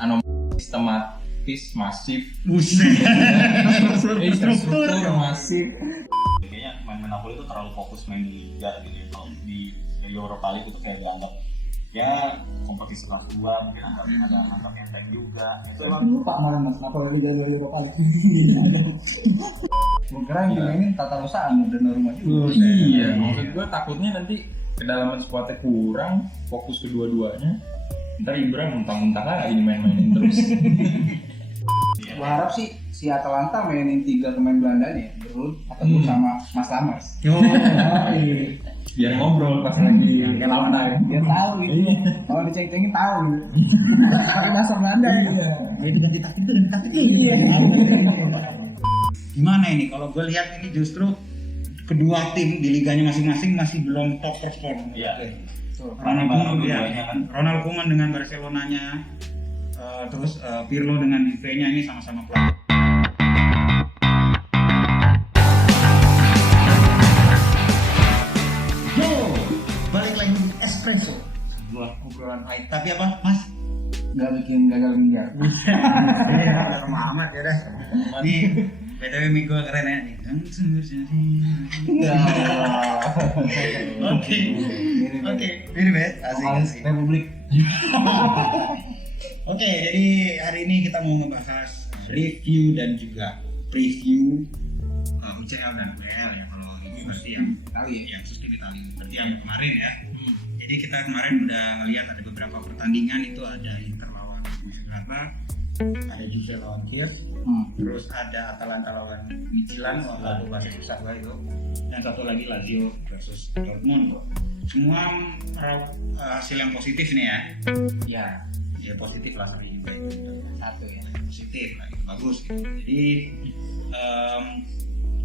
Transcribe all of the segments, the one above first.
anomali sistematis masif. Buset. Struktur masif. Kayaknya main Napoli itu terlalu fokus main di Liga gitu ya. Kalau di Europa League itu kayak dianggap ya kompetisi kelas 2, mungkin anggap enteng juga. Itu emang lupa malah mas, Napoli Liga dari Eropa. Gue kira yang dimainin Tata Rosaan dan rumah juga. Iya, maksud gue takutnya nanti kedalaman skuadnya kurang, fokus kedua-duanya. Ntar Ibra mentang-mentang ini main-mainin terus. Gue harap sih si Atalanta mainin 3 pemain Belandanya, Berul ataupun sama Mas Lamers. Biar ngobrol pas lagi lawan aja. Biar tahu gitu. Kalau diceng-cengin tahu gitu. Pakai bahasa Belanda ya. Itu ganti taktik. Iya. Gimana ini? Kalau gue lihat ini justru kedua tim di liganya masing-masing masih belum top perform. Iya. Ronald Koeman dengan Barcelonanya, terus Pirlo dengan Juve-nya ini sama-sama pelatih. Yo, balik lagi di Espresso. Sebuah obrolan pahit. Tapi apa, Mas? Gak bikin gagal ginjal. Udah rumah amat ya dah. Nih, BTW mic gue keren ya nih. Oke, mirip ya, asik. Republik. Oke, jadi hari ini kita mau ngebahas review dan juga preview UCL dan UEL ya. Kalau ini berarti yang yang sistem Italia, berarti yang kemarin ya. Jadi kita kemarin udah ngelihat ada beberapa pertandingan, itu ada Inter lawan Mönchengladbach, ada Juve lawan Kiev, terus ada Atalanta lawan Midtjylland, lalu bahasa susah lah itu, dan satu lagi Lazio versus Dortmund. Semua hasil yang positif nih ya. Ya positif lah, sorry juga itu Satu ya. positif lah, itu bagus gitu. Jadi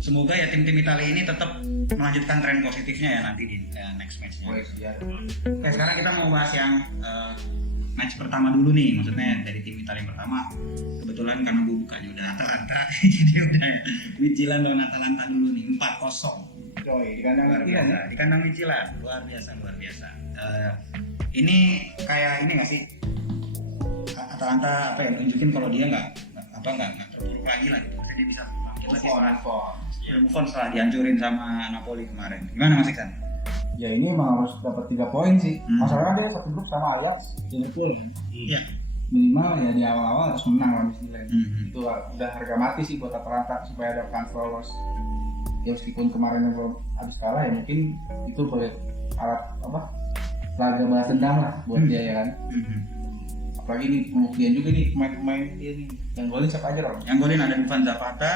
semoga ya tim-tim Italia ini tetap melanjutkan tren positifnya ya nanti di next match-nya. Oke, sekarang kita mau bahas yang match pertama dulu nih, maksudnya dari tim Italia yang pertama. Kebetulan karena gue bukanya udah Atalanta, jadi udah Midtjylland lawan Atalanta dulu nih, 4-0. Coy, di kandang Luar biasa, di kandang Midtjylland, luar biasa. Ini kayak ini nggak sih? Atalanta apa ya, nunjukin kalau dia nggak terpuruk lagi lah gitu. Dia bisa bangkit lagi move on setelah dihancurin sama Napoli kemarin. Gimana Mas Iksan? Ya ini emang harus dapat 3 poin sih. Masalahnya dia satu grup sama Ajax, Liverpool kan. Iya. Minimal ya di awal-awal harus menang lawan Midtjylland. Mm-hmm. Itu udah harga mati sih buat Atalanta supaya ada chance lolos. Ya meskipun kemarin belum habis kalah ya mungkin itu boleh alat laga balas dendam lah buat dia ya kan. Apalagi nih pembuktian juga nih pemain-pemain dia nih. Yang golin siapa aja loh? Yang golin ada Dufan Zapata,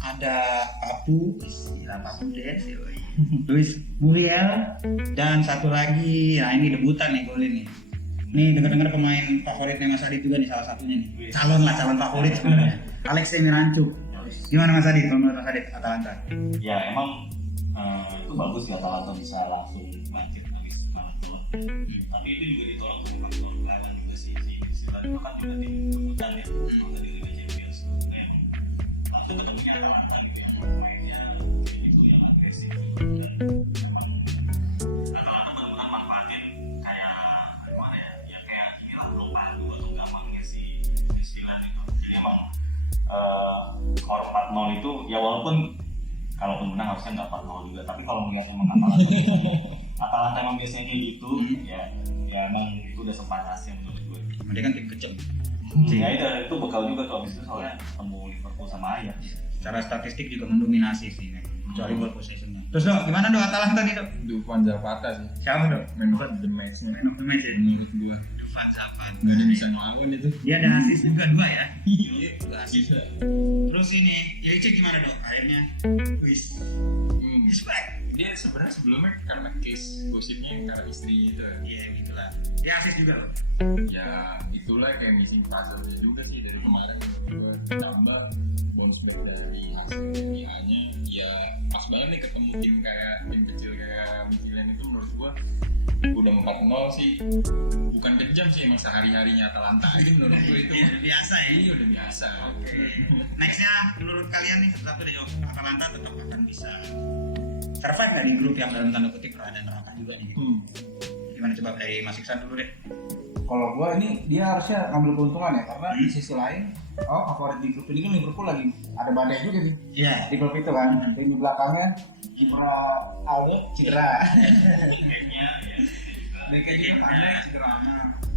ada Papu Dance, Luis Muriel, dan satu lagi, nah ini debutan nih golin nih. Nih dengar-dengar pemain favoritnya Mas Adit juga nih, salah satunya nih. Calon favorit sebenarnya. Alexei Miranchuk. Gimana Mas Adit, menurut Mas Adit Atalanta? ya emang itu bagus ya Atalanta bisa langsung bangkit habis banget tuh. Tapi itu juga ditolong sama faktor lawan juga sih. Itu kan juga tim debutan ya, kalau di Liga Champions itu yang langsung ketemunya Atalanta gitu yang mainnya itu yang agresif dan memang benar-benar manfaatin kayak gimana ya kayak inilah lompat dulu tuh gampangnya si Milan itu. Jadi emang skor 4-0 itu ya walaupun kalaupun menang harusnya nggak 4-0 juga, tapi kalau melihat emang Atalanta emang biasanya kayak gitu ya emang itu udah sepantasnya menurut gue. Dia kan tim kecil. Ya itu bekal juga tuh abis itu soalnya ketemu Liverpool sama Ajax. Secara statistik juga mendominasi sih, kecuali ball possession-nya. Terus Dok, gimana Dok Atalanta nih Dok? Dufan Zapata sih. Siapa Dok? Man of the match-nya. Man of the match ya? Menurut gua. Dufan Zapata. Nggak ada bisa ngelawan itu. Dia ada assist juga 2 ya? Iya. 2 assist. Bisa. Terus ini, Ilicic gimana Dok? Akhirnya, wis, he's back. Dia sebenarnya sebelumnya karena case gosipnya karena istri itu ya. Iya gitulah. Dia assist juga loh. Ya itulah kayak missing puzzle juga sih dari kemarin. Ditambah bounce back dari hasil pilihannya. Ya pas banget nih ketemu tim kecil kayak Midtjylland itu menurut gua udah 4-0 sih. Bukan kejam sih, emang sehari-harinya Atalanta itu menurut gua itu. Udah biasa ya? Iya udah biasa. Oke. Nextnya menurut kalian nih setelah udah jawab, Atalanta tetap akan bisa survive nggak di grup yang dalam tanda kutip rada neraka juga nih? Gimana coba dari Mas Iksan dulu deh. Kalau gue ini dia harusnya ngambil keuntungan ya, karena di sisi lain favorit di grup ini kan Liverpool lagi ada badai juga nih Iya. di grup itu kan. Tim di belakangnya kiper Aldo cedera. Kayaknya ya Mereka juga pandai cedera.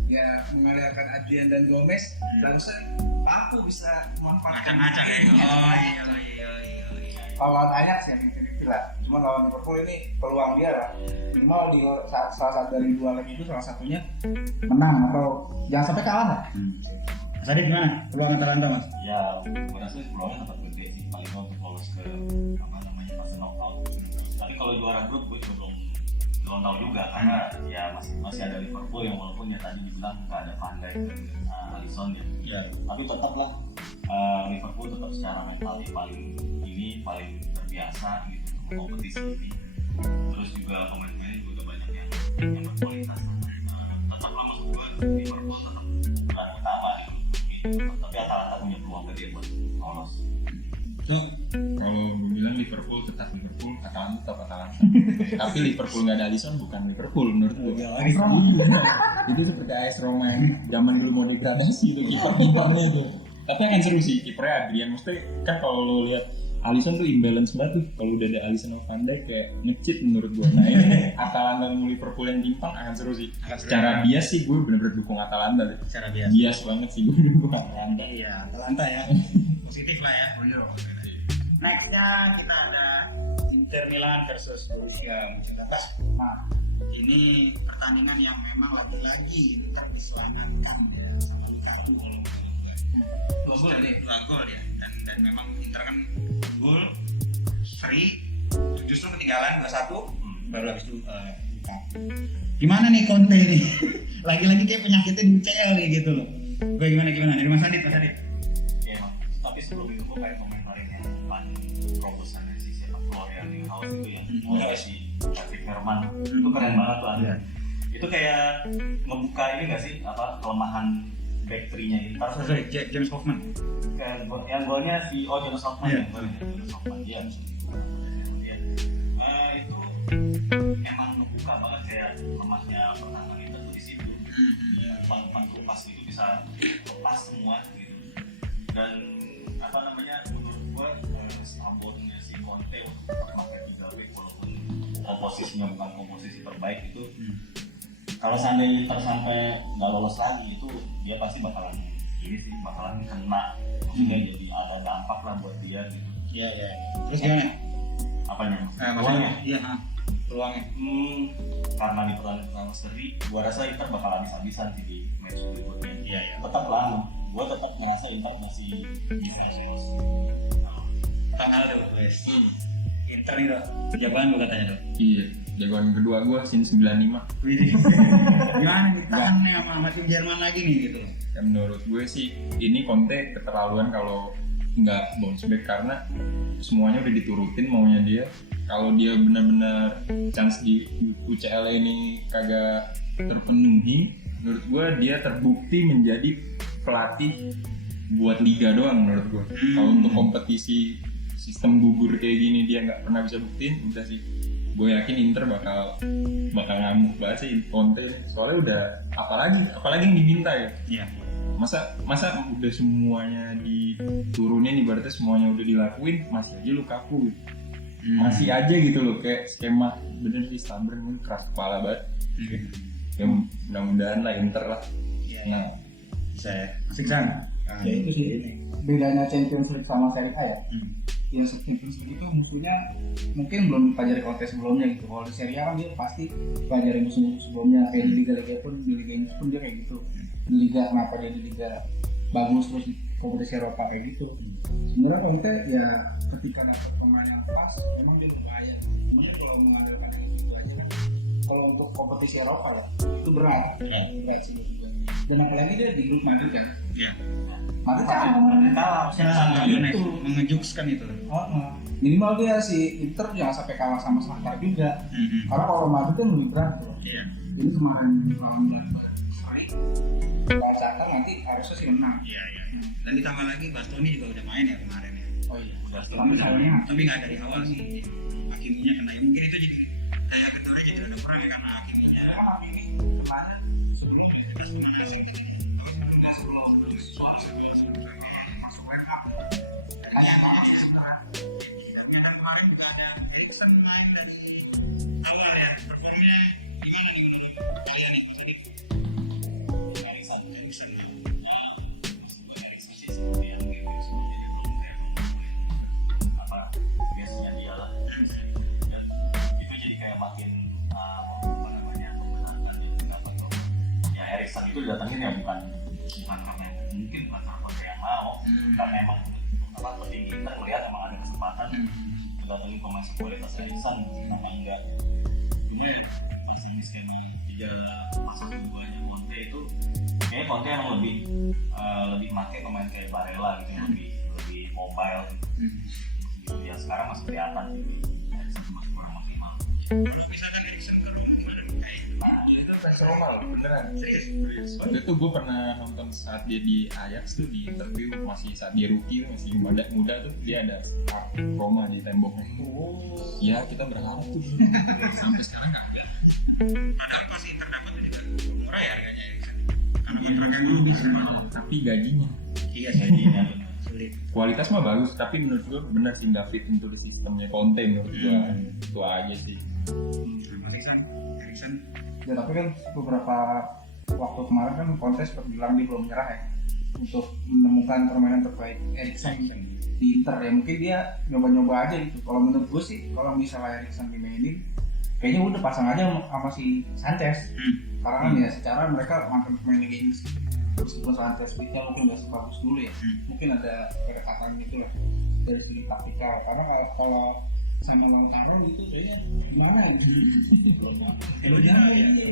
Ya mengalihkan Adrian dan Gomez, harusnya Papu bisa memanfaatkan. Ngacak-ngacak ya. Oh iya. Kalau lawan Ajax ya gitu lah. Cuma lawan Liverpool ini peluang dia lah. Minimal di salah satu dari dua leg itu salah satunya menang atau jangan sampai kalah lah. Mas Adit gimana? Peluang Atalanta Mas? ya gue rasa peluangnya tetap gede sih paling nggak untuk lolos ke apa namanya fase knockout. Tapi kalau juara grup gue juga belum tahu juga karena ya masih ada Liverpool yang walaupun ya tadi dibilang nggak ada Van Dijk dan Alisson ya. Iya. Tapi tetap lah Liverpool tetap secara mentalnya paling terbiasa gitu sama kompetisi ini. Terus juga pemain-pemainnya juga banyak yang berkualitas. Tetap lah maksud gue Liverpool tetap bukan utama gitu. Tapi Atalanta punya peluang gede buat lolos. So, Kalau gue bilang Liverpool tetap Liverpool, Atalanta tetap Atalanta. Tapi Liverpool nggak ada Alisson bukan Liverpool menurut gue. Itu seperti AS Roma yang zaman dulu mau degradasi itu kipernya itu. Tapi akan seru sih kipernya Adrian. Maksudnya kan kalau lo lihat Alisson tuh imbalance banget tuh. Kalau udah ada Alisson sama Van Dijk kayak nge-cheat menurut gue. Nah ini Atalanta sama Liverpool yang timpang akan seru sih. Secara bias sih gue bener-bener dukung Atalanta deh. secara biasa. Bias banget sih gue dukung Atalanta. Iya, Atalanta ya. Positif lah ya. Nextnya kita ada Inter Milan versus Borussia Mönchengladbach. Nah, ini pertandingan yang memang lagi-lagi Inter diselamatkan ya sama Lukaku kalau Dua gol ya. dua gol ya, dan memang Inter kan gol seri justru ketinggalan 2-1 baru habis itu Lukaku. Gimana nih Conte nih? Lagi-lagi kayak penyakitnya di UCL nih gitu loh. Gue gimana dari Mas Adit? Ya emang. Tapi sebelum itu gue kayak komentarin yang paling terobosannya si siapa Florian Neuhaus itu yang mulai si Patrick Herman itu keren banget tuh Anda. Itu kayak ngebuka ini nggak sih apa kelemahan back three-nya Inter. Sorry, James Hoffman. Kayak yang golnya si Jonas Hoffman Iya. ya, Jonas Hoffman dia. Itu emang ngebuka banget kayak lemahnya pertahanan Inter tuh di situ. Bang pas itu bisa lepas semua gitu. Dan apa namanya menurut gua sabotnya si Conte untuk memakai 3 back walaupun komposisinya bukan komposisi terbaik itu kalau seandainya Inter sampai nggak lolos lagi itu dia pasti bakalan kena maksudnya jadi ada dampak lah buat dia gitu. Iya. Terus gimana? Apanya? Maksudnya? Iya, peluangnya. Karena di pertandingan pertama seri gua rasa Inter bakal habis-habisan sih di match berikutnya. Iya. Tetap lah, gua tetap ngerasa Inter masih bisa lolos. Tanggal dong, guys. Inter nih dong. Jagoan gue katanya dong. Iya, jagoan kedua gue sin 95. Gimana nih tahannya sama tim Jerman lagi nih gitu loh. Ya, menurut gue sih ini Conte keterlaluan kalau nggak bounce back karena semuanya udah diturutin maunya dia. Kalau dia benar-benar chance di UCL ini kagak terpenuhi, menurut gue dia terbukti menjadi pelatih buat liga doang menurut gue. Kalau untuk kompetisi sistem gugur kayak gini dia nggak pernah bisa buktiin, udah sih gue yakin Inter bakal ngamuk banget sih Conte ini. Soalnya udah apalagi yang diminta ya. Iya. Masa udah semuanya diturunin ibaratnya semuanya udah dilakuin masih aja Lukaku gitu. Masih aja gitu loh kayak skema bener sih stubborn keras kepala banget. Ya mudah-mudahan lah Inter lah. Iya. Nah, Bisa ya. Masih kan? Ya itu sih bedanya Champions League sama Serie A ya. Ya Champions League itu musuhnya mungkin belum dipelajari Conte sebelumnya gitu. Kalau di Serie A kan dia pasti pelajari musuh-musuh sebelumnya. Kayak di Liga pun di Liga Inggris pun dia kayak gitu. Di Liga kenapa dia di Liga bagus terus di kompetisi Eropa kayak gitu. Sebenarnya Conte ya ketika dapat pemain yang pas memang dia berbahaya. Sebenarnya kalau mengandalkan yang itu aja kan kalau untuk kompetisi Eropa ya itu berat. Berat sih juga. Dan apalagi dia di grup Madrid kan. Iya. Madrid kalah. Itu mengejutkan itu. Minimal dia si Inter jangan sampai kalah sama Shakhtar juga. Karena kalau Madrid kan lebih berat tuh. Iya. Jadi kemarin lawan Blackburn saing, kalau Shakhtar nanti harusnya sih menang. Iya. Dan ditambah lagi Bastoni juga udah main ya kemarin ya. Oh iya. Tapi soalnya Tapi nggak dari awal sih. Hakiminya kena. Mungkin itu jadi kayak ketuanya jadi ada kurang ya karena Hakiminya. ini kemarin sebelumnya pemain asing ini udah sebelum soal masuk WMA kayaknya masih setengah. Dan kemarin juga ada Erikson main dari awal ya, performnya gimana nih kalian nih sini? Erikson ya Erikson sih seperti yang apa biasanya dia lah, dan itu jadi kayak makin apa namanya pembenahan yang didapat tuh. Ya Erikson itu datangin ya bukan karena mungkin bukan karena Conte yang mau, karena emang apa petinggi kita melihat emang ada kesempatan datangin pemain sekualitas Erikson, kenapa enggak? Sebenarnya masih di skema 3-1-2-nya Conte itu kayaknya Conte emang lebih pakai pemain kayak Barella gitu, yang lebih mobile gitu. Ya sekarang masih kelihatan gitu. Erikson masih kurang maksimal. Kalau misalkan Erikson ke Roma gimana? Nah, Itu Rex Roma loh, beneran. Serius? Waktu itu gue pernah nonton saat dia di Ajax tuh, di interview masih saat dia rookie, masih muda tuh, dia ada start Roma di temboknya. Ya kita berharap tuh sampai sekarang nggak ada. Padahal pasti terdapat juga murah ya harganya Erikson. Karena kontraknya dulu bisa mahal. Tapi gajinya, Iya sih, jadinya sulit. kualitas mah bagus, tapi menurut gue bener sih nggak fit untuk di sistemnya Conte menurut gue. Itu aja sih. Erikson Ya tapi kan beberapa waktu kemarin kan Conte sempat bilang dia belum menyerah ya untuk menemukan permainan terbaik Erikson di Inter. Ya mungkin dia nyoba-nyoba aja gitu. Kalau menurut gue sih kalau misalnya Erikson dimainin kayaknya udah pasang aja sama si Sanchez. Karena kan ya secara mereka makin pemain Liga Inggris, meskipun Sanchez speednya mungkin nggak sebagus dulu ya, mungkin ada kedekatan gitu lah dari segi taktikal. Karena kalau sama Lautaro itu ya gimana ya? kalau dia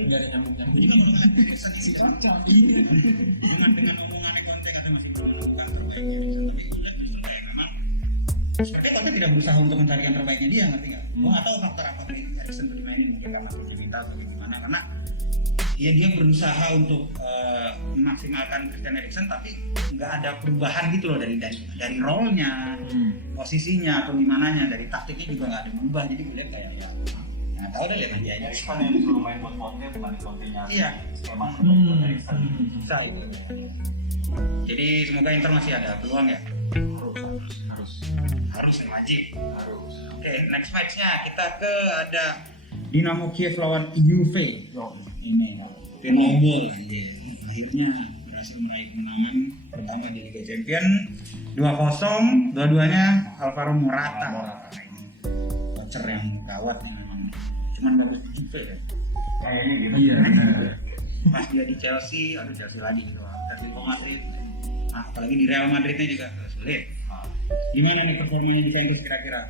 Nggak ada nyambung-nyambung. juga menurut Erikson isi cocok dengan omongannya Conte kata masih belum menemukan terbaiknya Erikson, tapi gue lihat justru kayak memang sepertinya Conte tidak berusaha untuk mencari yang terbaiknya dia, ngerti nggak? Gue nggak tahu faktor apa Erikson dimainin, mungkin karena dia minta atau gimana, karena ya dia berusaha untuk memaksimalkan Christian Eriksen tapi nggak ada perubahan gitu loh dari role-nya, posisinya atau gimananya, dari taktiknya juga nggak ada berubah. Jadi gue lihat kayak ya nggak tahu deh, lihat aja aja. Erikson yang disuruh main buat Conte bukan di Conte-nya. Iya. Skema terbaik buat Erikson. Bisa itu. Jadi semoga Inter masih ada peluang ya. Harus yang wajib. Harus. Oke, next match-nya kita ke ada Dinamo Kiev lawan Juve. Ini Chernobyl akhirnya berhasil meraih kemenangan pertama di Liga Champions 2-0, dua-duanya Alvaro Morata. Ini voucher yang gawat nih memang. Cuman bagus di Juve ya. Kayaknya gitu. Iya. Pas dia di Chelsea, ada Chelsea lagi gitu. Atletico Madrid. Nah, apalagi di Real Madridnya juga sulit. Gimana nih performanya di Juventus kira-kira?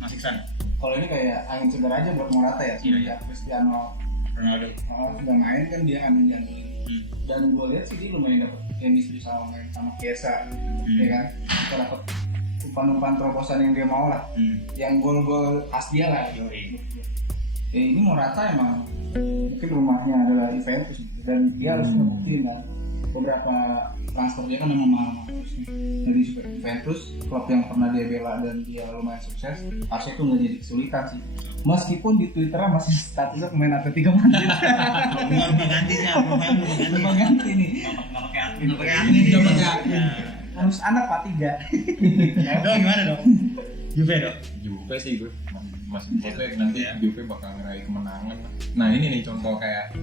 Mas Iksan? Kalau ini kayak angin segar aja buat Morata ya, Iya. Cristiano Ronaldo. udah main kan dia kan yang diandelin. Dan gue lihat sih dia lumayan dapet chemistry sama main sama Chiesa, ya kan? Kita dapet umpan-umpan terobosan yang dia mau lah, yang gol-gol khas dia lah. Ya ini Morata emang mungkin rumahnya adalah Juventus gitu. Dan dia harus ngebuktiin kan beberapa transfer dia kan memang mahal terus nih. Dari Juventus, klub yang pernah dia bela dan dia lumayan sukses, harusnya tuh nggak jadi kesulitan sih. Meskipun di Twitter masih statusnya pemain Atletico Madrid. Belum gantinya, Belum ganti nih. Nggak pakai admin. Belum pakai admin. Belum pakai admin. Harus anak Pak 3. Dok gimana dok? Juve dok? Juve sih gue masih Juve nanti Juve bakal ngeraih kemenangan. Nah ini nih contoh kayak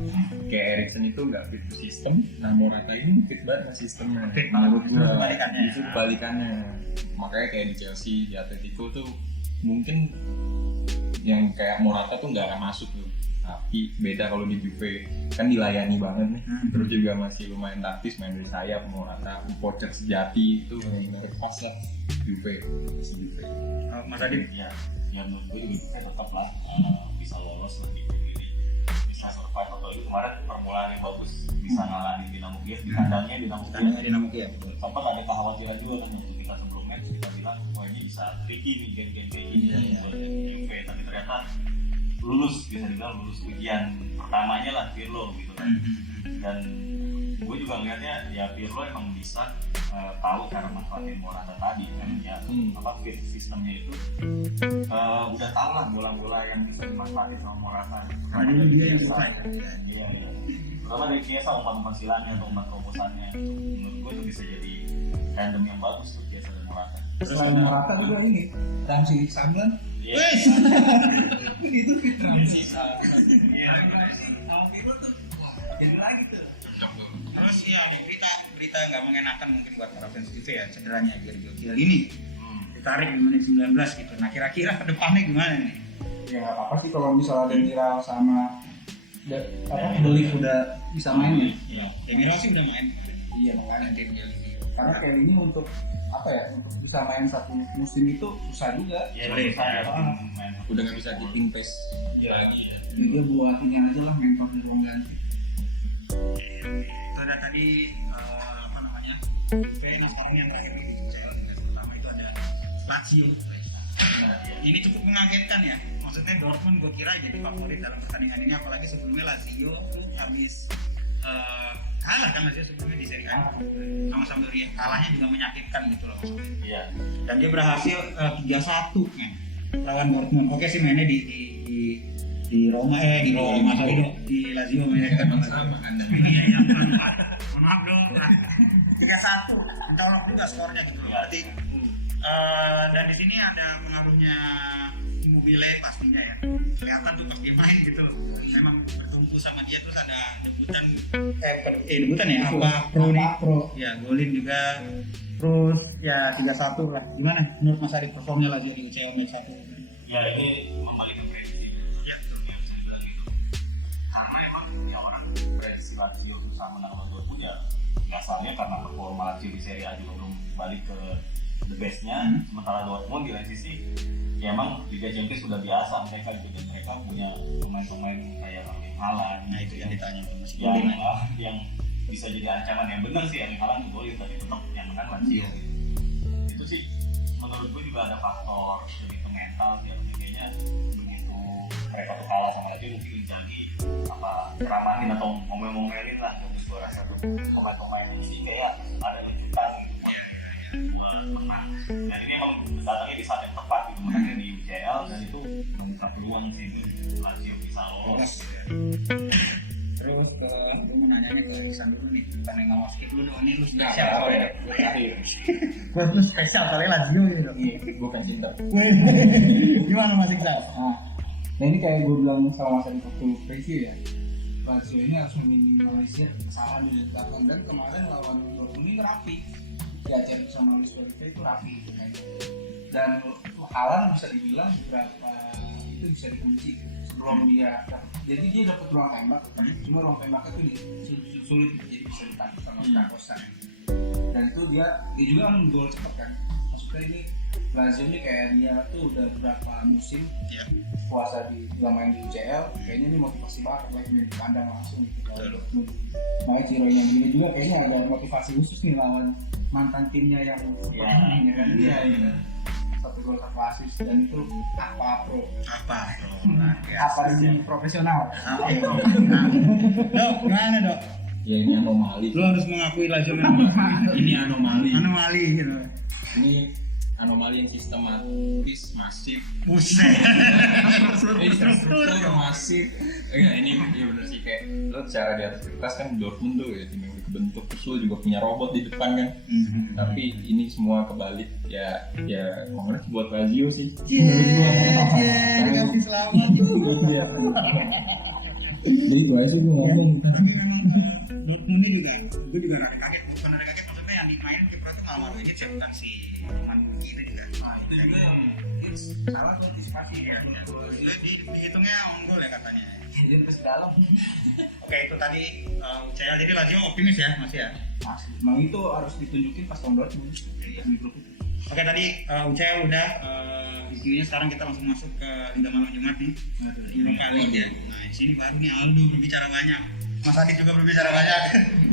Erikson itu nggak fit ke sistem, nah Morata ini fit banget ke sistemnya. Fit Menurut banget. gue Kebalikannya. itu kebalikannya. Makanya kayak di Chelsea, di Atletico tuh mungkin yang kayak Morata tuh nggak akan masuk tuh. Tapi beda kalau di Juve kan dilayani banget nih. Terus juga masih lumayan taktis, main dari sayap Morata, voucher sejati itu benar pas lah Juve. Mas Adib? Ya menurut gue juga tetap lah bisa lolos lebih bisa survive atau itu kemarin permulaan yang bagus bisa ngalahin Dinamo Kiev di kandangnya Dinamo Kiev. sempat ada kekhawatiran juga kan ketika sebelum match kita bilang wah ini bisa tricky nih game-game kayak gini buat Juve, tapi ternyata lulus, bisa dibilang lulus ujian pertamanya lah Pirlo gitu kan. Dan gue juga ngeliatnya ya Pirlo emang bisa tahu cara manfaatin Morata tadi kan ya, apa fit sistemnya itu udah tahu lah bola-bola yang bisa dimanfaatin sama Morata. Karena dulu dia yang suka ya. Iya. Pertama dari biasa umpan silangnya atau umpan terobosannya, menurut gue itu bisa jadi random yang bagus tuh biasa dan Morata. Selain Morata juga ini Ramsey Sanglan. Iya. Itu fit Ramsey. Iya. Sama Pirlo tuh, wah, jadi lagi tuh. Terus ya berita nggak mengenakan mungkin buat para fans itu ya, cederanya Giorgio Chiellini ditarik di menit 19 gitu. Nah kira-kira ke depannya gimana nih? Ya nggak apa-apa sih kalau misalnya Demiral sama Beli udah bisa main ya. Iya. Demiral sih udah main. Iya makanya. Tim Chiellini. Karena kayak ini untuk apa ya, untuk bisa main satu musim itu susah juga. Iya, Sulit. susah ya, main. Udah nggak bisa keeping pace lagi ya. Jadi dia buatinnya aja lah mentor di ruang ganti. Itu ada tadi apa namanya? Kayaknya sekarang yang terakhir di UCL pertama itu ada Lazio. Nah, ini cukup mengagetkan ya. Maksudnya Dortmund gue kira jadi favorit dalam pertandingan ini, apalagi sebelumnya Lazio tuh habis kalah kan Lazio sebelumnya di Serie A sama Sampdoria. Kalahnya juga menyakitkan gitu loh. Iya. Dan dia berhasil 3-1 ya, lawan Dortmund. Oke sih mainnya di Roma sorry di Lazio mainnya kan Sama kan dan maaf dong 3-1 mencolok juga skornya gitu loh. Berarti dan di sini ada pengaruhnya Immobile pastinya ya, kelihatan tuh pas dia main gitu memang bertumpu sama dia. Terus ada debutan ya apa pro nih ya, golin juga. Terus ya 3-1 lah. Gimana menurut Mas Ari performnya lagi di UCL match 1? Ya ini kembali ke prediksi. Ya. Yang bisa dibilang gitu. Karena emang ya orang prediksi Lazio sama dengan Dortmund ya dasarnya karena performa Lazio di Serie A juga belum balik ke the bestnya. Sementara Dortmund di lain sisi ya emang Liga Champions sudah biasa mereka gitu, dan mereka punya pemain-pemain kayak Erling Haaland. Nah itu yang ditanya Mas yang bisa jadi ancaman. Yang benar sih Erling Haaland golin, tapi tetap yang menang Lazio. Itu sih menurut gue juga ada faktor lebih ke mental sih. Kayaknya begitu mereka tuh kalah sama Lazio mungkin menjadi apa keramatin atau ngomel-ngomelin lah. Terus gue rasa tuh pemain-pemain sih kayak ada kejutan gitu menang. Dan ini emang datangnya di saat yang tepat gitu, menangnya di UCL, dan itu membuka peluang sih itu Lazio bisa lolos. Terus gue mau nanya ke Isan dulu nih, bukan yang ngomong skip dulu dong, ini lu Nggak, spesial apa soalnya. ya? Terakhir. Buat lu spesial soalnya Lazio gitu. Bukan cinta. Gimana Mas Iqbal? Nah ini kayak gue bilang sama Mas Adi waktu preview ya, Lazio ini harus meminimalisir kesalahan di belakang, dan kemarin lawan Dortmund ini rapi. Diajar sama Luis Enrique itu rapi gitu. Dan Haaland bisa dibilang beberapa itu bisa dikunci sebelum dia, jadi dia dapat ruang tembak, cuma ruang tembaknya itu sulit, jadi bisa ditangkap sama Costa. Dan itu dia juga kan gol cepat kan, maksudnya ini Lazio ini kayak dia tuh udah berapa musim puasa di nggak main di UCL, kayaknya ini motivasi banget lagi main di kandang langsung gitu lawan Dortmund. Nah Cironya begini juga kayaknya ada motivasi khusus nih lawan mantan timnya yang ini kan dia ya. 1 gol 1 assist, dan itu apa ini profesional. Dok, gimana dok? Ya ini anomali. Lu harus mengakui Lazio memang Ini anomali. Gitu. Ini anomali yang sistematis, masif. Buset. Struktur masif. Enggak, ini ya benar sih, kayak lo secara di atas kertas kan Dortmund tuh ya tim yang kebentuk, terus lo juga punya robot di depan kan. Tapi ini semua kebalik ya kongres buat Lazio sih. Dikasih selamat. Jadi itu aja sih gue ngomong. Tapi memang Dortmund ini gue juga rada kaget. Bukan rada kaget, maksudnya yang dimainin kiper itu malah Mario Edit, bukan si Roman itu juga. Nah itu juga yang salah tuh antisipasi ya. Dihitungnya unggul ya katanya. Dia terus dalam. Oke, itu tadi UCL, jadi Lazio optimis ya Mas ya. Masih. Memang itu harus ditunjukin pas tahun Dortmund di grup itu. Oke, tadi UCL udah reviewnya, sekarang kita langsung masuk ke Liga Malam Jumat nih. Europa League ya. Nah, di sini baru nih Aldo berbicara banyak. Mas Adit juga berbicara banyak.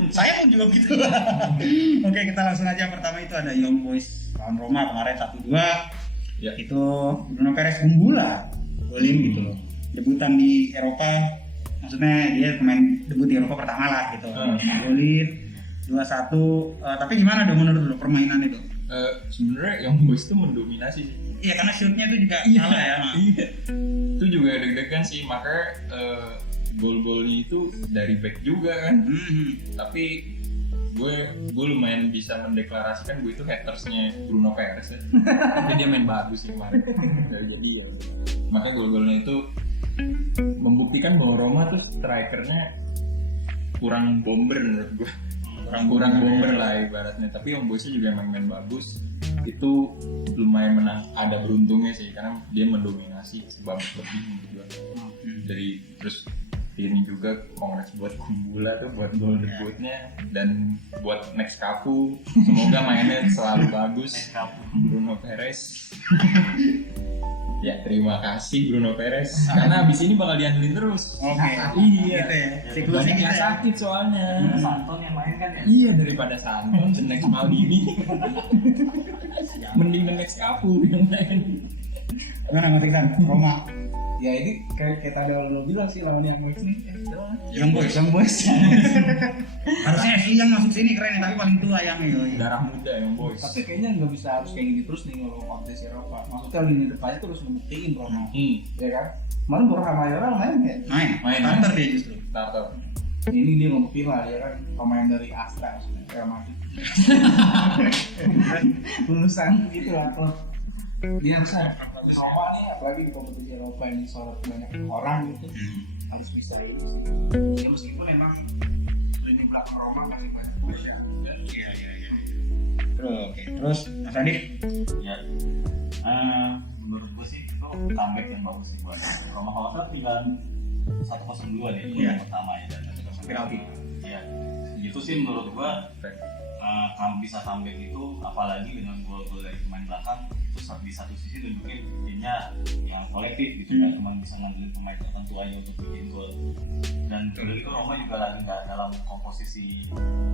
Saya pun juga begitu. Oke, kita langsung aja. Pertama itu ada Young Boys lawan Roma kemarin 1-2. Ya. Itu Bruno Perez unggul lah, golin gitu loh. Debutan di Eropa, maksudnya dia pemain debut di Eropa pertama lah gitu. Golin 2-1. Tapi gimana dong menurut lo permainan itu? Sebenarnya Young Boys itu mendominasi sih. Iya, karena shootnya itu juga salah ya. Iya. Itu juga deg-degan sih, makanya gol-golnya itu dari back juga kan. Tapi gue lumayan bisa mendeklarasikan gue itu hatersnya Bruno Perez ya. Tapi dia main bagus sih kemarin. Jadi ya. Maka gol-golnya itu membuktikan bahwa Roma tuh strikernya kurang bomber menurut gue. Kurang bomber lah ibaratnya. Tapi Young Boysnya juga emang main bagus. Itu lumayan menang, ada beruntungnya sih karena dia mendominasi sebab lebih menurut gue. Dari terus ini juga kongres buat Kumbula tuh buat gol debutnya dan buat next Cafu, semoga mainnya selalu bagus. Bruno Perez. Ya terima kasih Bruno Perez karena abis ini bakal diandelin terus. Oke. Iya. Gitu ya. Siklusnya Banyak gitu yang ya. sakit soalnya. Santon yang main kan ya. Iya daripada Santon, the next Maldini. Mending the next Cafu yang main. Gimana ngotik San? Roma. Ya ini kayak tadi lo bilang sih lawan yang Boys nih. Young Boys. Harusnya sih yang masuk sini keren tapi paling tua yang ini. Darah muda yang boys. Tapi kayaknya nggak bisa harus kayak gini terus nih kalau kompetisi Eropa. Maksudnya lini depannya terus ngebuktiin Roma. Ya kan? Kemarin Borja Mayoral main ya? Main. Starter dia justru. Starter. Ini dia ngebuktiin lah ya kan pemain dari Astra Real Madrid. Lulusan gitu lah klub. Dia bisa Roma nih apalagi di kompetisi Eropa yang disorot banyak orang gitu harus bisa ini sih. Ya meskipun emang lini belakang Roma masih banyak Iya. Terus Mas Andi? Ya, menurut gue sih itu comeback yang bagus sih buat Roma. Kalau nggak pilihan 1-0-2 nih yang pertama ya dan Penalti. Ya, itu sih menurut gue bisa comeback itu apalagi dengan gol-gol dari pemain belakang terus di satu sisi nunjukin timnya yang kolektif gitu kan cuma bisa ngandelin pemain tertentu aja untuk bikin gol dan udah itu Roma juga lagi nggak dalam komposisi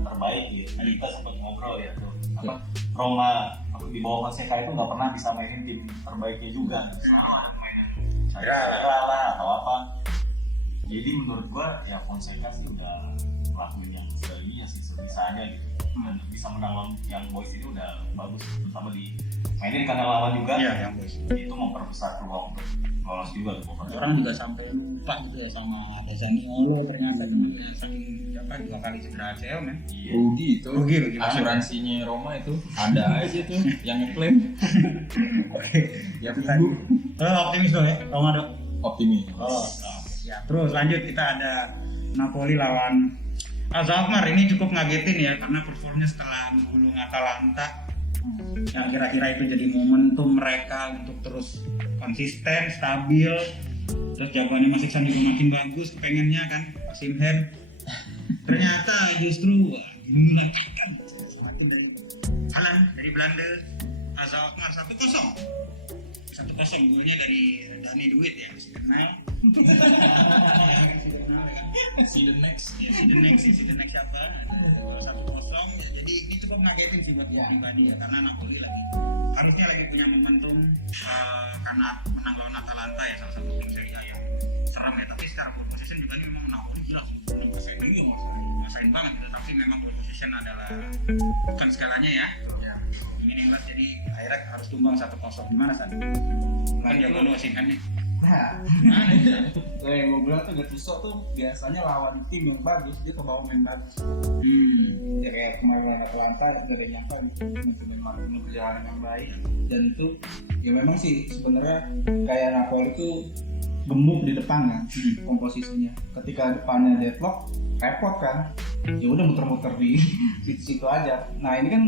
terbaik ya. Tadi kita sempat ngobrol ya tuh apa Roma di bawah Fonseca itu nggak pernah bisa mainin tim terbaiknya juga lah atau apa. Jadi menurut gua ya Fonseca sih udah ngelakuin yang sebagainya sih sebisanya gitu dan bisa menang lawan yang Boys ini udah bagus terutama di mainin kandang lawan juga. Iya, yang Boys. Itu memperbesar peluang untuk lolos juga tuh. Orang juga sampai lupa gitu ya sama ada Zaniolo ternyata saking dua kali cedera ACL men. Iya. Rugi gimana? asuransinya Roma itu ada aja tuh yang ngeklaim. Oke. Ya Lo optimis dong ya, Roma dong. optimis. Ya, terus lanjut kita ada Napoli lawan Alkmaar. Ini cukup ngagetin ya karena performnya setelah menggulung Atalanta. Yang kira-kira itu jadi momentum mereka untuk terus konsisten, stabil. Terus jagoannya Mas Iksan juga makin bagus, kepengennya kan Simhen. Ternyata justru dimulaikan satu dari Haaland dari Belanda. Alkmaar 1-0. Golnya dari Dani Duit ya, masih kenal. See the next. Ya, si the next siapa? 1-0 ya, jadi ini cukup ngagetin sih buat gue pribadi ya karena Napoli harusnya lagi punya momentum karena menang lawan Atalanta ya salah satu tim Serie A yang serem ya, tapi secara ball position juga ini memang Napoli gila 90% ini masain banget gitu, tapi memang ball position adalah bukan segalanya ya. Meaningless, jadi akhirnya harus tumbang 1-0. Gimana San? Kan jago lu sih kan nih. Nah, yang gue bilang tuh Gattuso tuh biasanya lawan tim yang bagus dia kebawa main bagus. Ya kayak kemarin lawan Atalanta gak ada yang nyangka gitu, punya perjalanan yang baik dan itu ya memang sih sebenarnya kayak Napoli tuh gemuk di depan kan komposisinya. Ketika depannya deadlock repot kan, ya udah muter-muter di situ-situ aja. Nah ini kan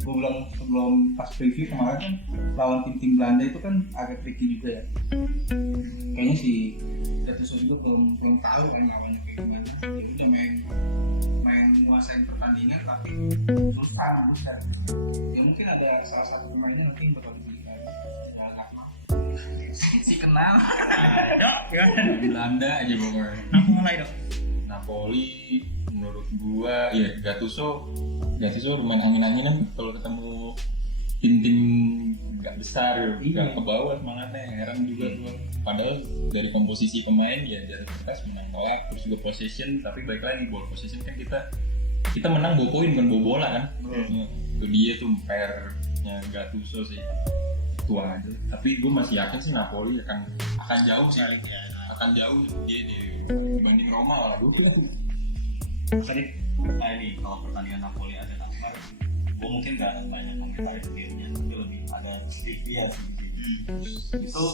gue bilang sebelum pas preview kemarin kan lawan tim-tim Belanda itu kan agak tricky juga ya. Kayaknya sih Gattuso juga belum tahu kan lawannya kayak gimana. Ya udah main menguasain pertandingan tapi bukan. Ya mungkin ada salah satu pemainnya nanti yang bakal dibelikan. Ya nggak mau. Si kenal. Dok, gimana? Belanda aja pokoknya. Mulai dok. Napoli menurut gua ya Gattuso lumayan angin-anginan kalau ketemu tim-tim nggak besar, nggak ke bawah semangatnya, heran juga tuh. Padahal dari komposisi pemain ya dari kertas menang telak, terus juga possession, tapi baik lagi ball possession kan kita menang bawa poin bukan bawa bola kan. Itu dia tuh PR-nya Gattuso sih, tua aja. Tapi gue masih yakin sih Napoli akan jauh sih, akan jauh dia di dibanding Roma lah. Tadi Nah ini kalau pertandingan Napoli ada Alkmaar, gue mungkin gak ada banyak komentar detailnya, tapi lebih ada trivia sih di sini. Itu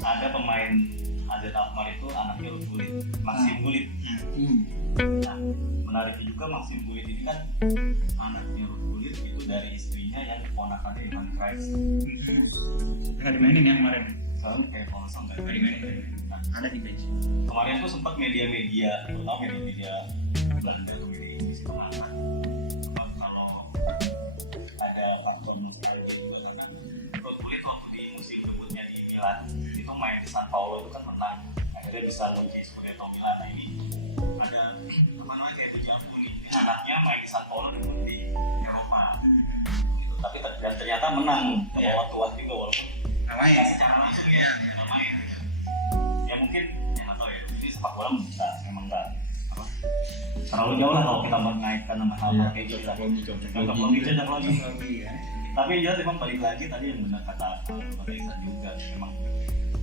ada pemain Aden Alkmaar itu anaknya Ruud Gullit, Maxim Gullit. Nah, menariknya juga Maxim Gullit ini kan anaknya Ruud Gullit itu dari istrinya yang keponakannya Johan Cruyff. nggak dimainin ya kemarin. Soalnya kayak konsong kan. Nggak dimainin. Nah, Ada di bench. kemarin tuh sempat media-media, terutama media-media Belanda atau media Inggris itu mengatakan kalau ada faktor nostalgia juga karena Ruud Gullit waktu di musim debutnya di Milan itu main di San Paulo itu kan menang, akhirnya bisa muncul sebagai Tom Milan. Nah ini ada apa namanya kayak berjambu nih, anaknya main di San Paulo di Eropa gitu. Tapi dan ternyata menang bawa tuas juga walaupun Namanya nggak secara langsung ya nggak main. Ya mungkin ya nggak tahu ya, ini sepak bola memang nggak apa terlalu jauh lah kalau kita mengaitkan nama hal kayak gitu. Cocok lagi. Tapi ya memang balik lagi tadi yang benar kata Iksan juga, memang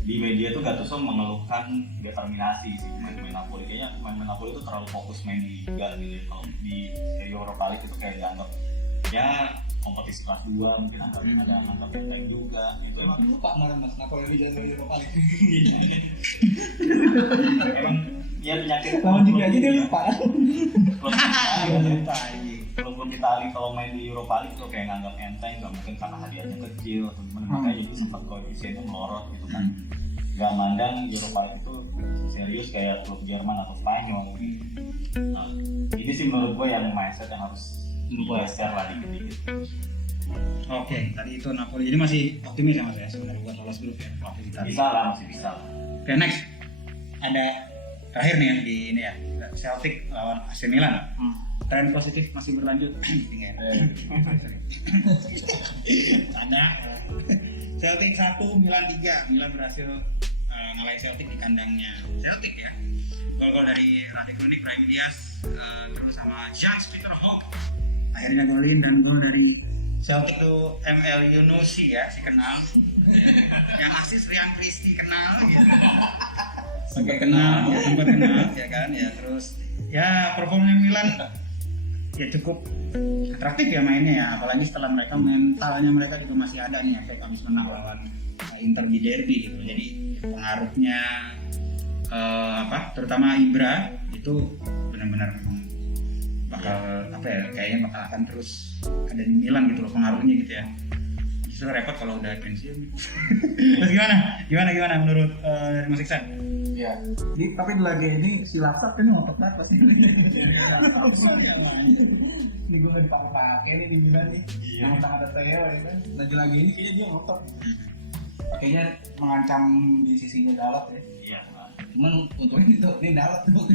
di media tuh Gattuso mengeluhkan determinasi sih pemain Napoli. Kayaknya pemain Napoli itu terlalu fokus main di Liga gitu ya. Kalau di Europa League itu kayak dianggap ya kompetisi kelas 2 mungkin anggap enteng juga. Itu emang lupa malah Mas Napoli di Eropa League. emang ya penyakit Lawan juga aja dia lupa. Walaupun Itali kalau main di Europa League tuh kayak nganggap enteng, nggak mungkin karena hadiahnya kecil atau gimana, makanya jadi sempat koefisiennya melorot gitu kan. Gak mandang Europa League itu serius kayak klub Jerman atau Spanyol. Nah, ini sih menurut gue yang mindset yang harus digeser lah dikit-dikit. Oke, tadi itu Napoli. Jadi masih optimis ya Mas ya sebenarnya buat lolos grup ya waktu kita. Bisa lah, masih bisa. Oke, next. Ada terakhir nih di ini ya. Celtic lawan AC Milan. Tren positif masih berlanjut. Ada Celtic 1, Milan 3. Milan berhasil ngalahin Celtic di kandangnya Celtic ya. Gol-gol dari Radek Lunik, Brahim Diaz, terus sama Jans Peter Hock akhirnya golin, dan gol dari Celtic tuh ML Yunusi ya, si kenal. Yang asis Rian Christie kenal gitu. sempat kenal ya kan ya. Terus ya performanya Milan ya cukup atraktif ya mainnya ya, apalagi setelah mentalnya mereka juga masih ada nih sampai habis menang lawan Inter di derby gitu. Jadi pengaruhnya terutama Ibra itu benar-benar bakal kayaknya bakal akan terus ada di Milan gitu loh pengaruhnya gitu ya. Justru repot kalau udah pensiun. Terus gimana menurut Mas Iksan? Ya, tapi di laga ini si Lapsat kan ngotot banget pasti. Ini gue nggak dipakai nih di Milan nih. Yang ada Theo ya kan. Lagi-lagi ini kayaknya dia ngotot. Kayaknya mengancam di sisinya Dalot ya. Iya. Cuman untungnya itu ini Dalot tuh.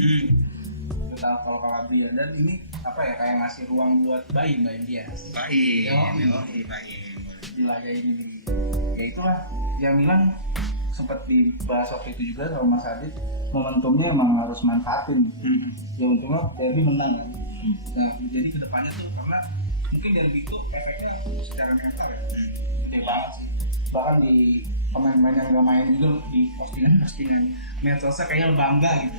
Kita kalau Calabria dan ini kayak ngasih ruang buat Baim dia. Baim. Di laga ini ya itulah yang Milan sempat dibahas waktu itu juga sama Mas Adit, momentumnya emang harus manfaatin. Ya untungnya derby menang kan. Nah jadi kedepannya tuh karena mungkin derby itu efeknya secara mental ya gede banget sih, bahkan di pemain-pemain yang nggak main juga di postingan medsosnya kayaknya bangga gitu.